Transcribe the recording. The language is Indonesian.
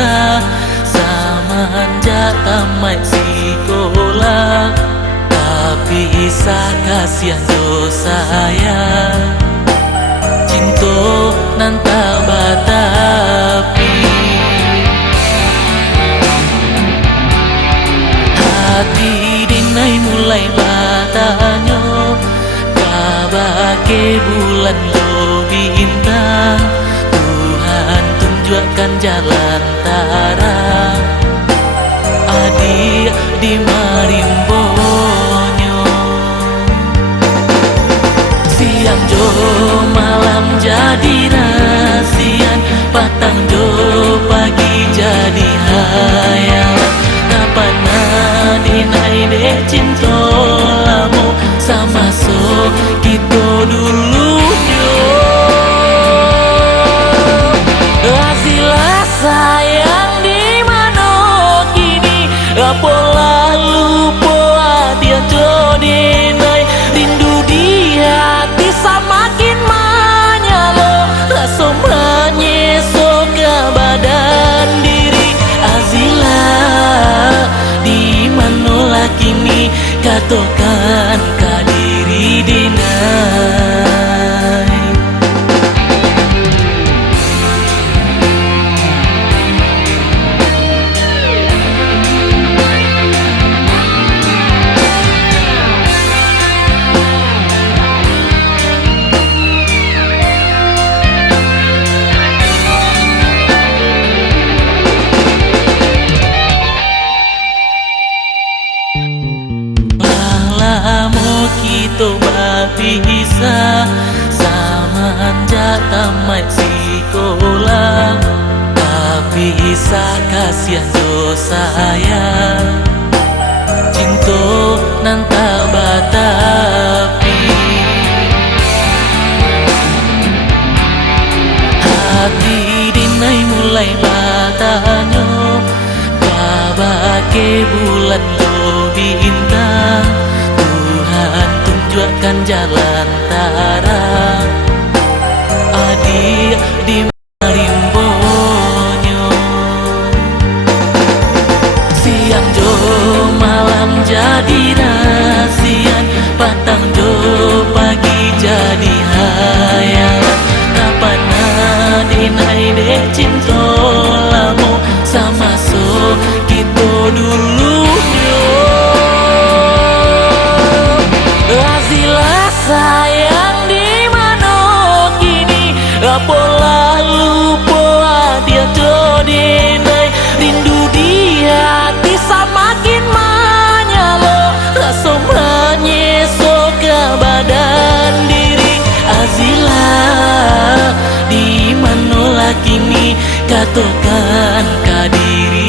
bisa samanja tamat sekolah, tapi isa kasihan dosa saya cinta nanta batapi hati dinai mulai batanyo kabake bulan lo bintang. Tuhan tunjukkan jalan terang adik di marimbonyo. Siang jo malam jadi rasian, patang jo pagi jadi hayalan. Kapan dinai de cinta lamu sama so kita dulu yo. Asilah sayang di mana kini, apalah lupa dia jodinai. Rindu di hati semakin menyala, rasa menyesok ke badan diri. Asilah di mana kini, katakan ke diri dinai. Kita bisa samanja tamat sekolah, tapi isa kasihan dosa saya cinta nanta batapi hati dinai mulai batanyo kabake bulan lo bintang. Tunjukkan jalan terang adik di marimbonyo. Siang jo malam jadi rasian, patang jo pagi jadi hayalan. Kapan dinai de cinta lamu sama so kita dulu yo. Asilah sayang di mana kini, apalah lupa dia jodinai. Rindu di hati semakin menyala, rasa menyesok ke badan diri. Asilah di mana kini, katakan ke diri.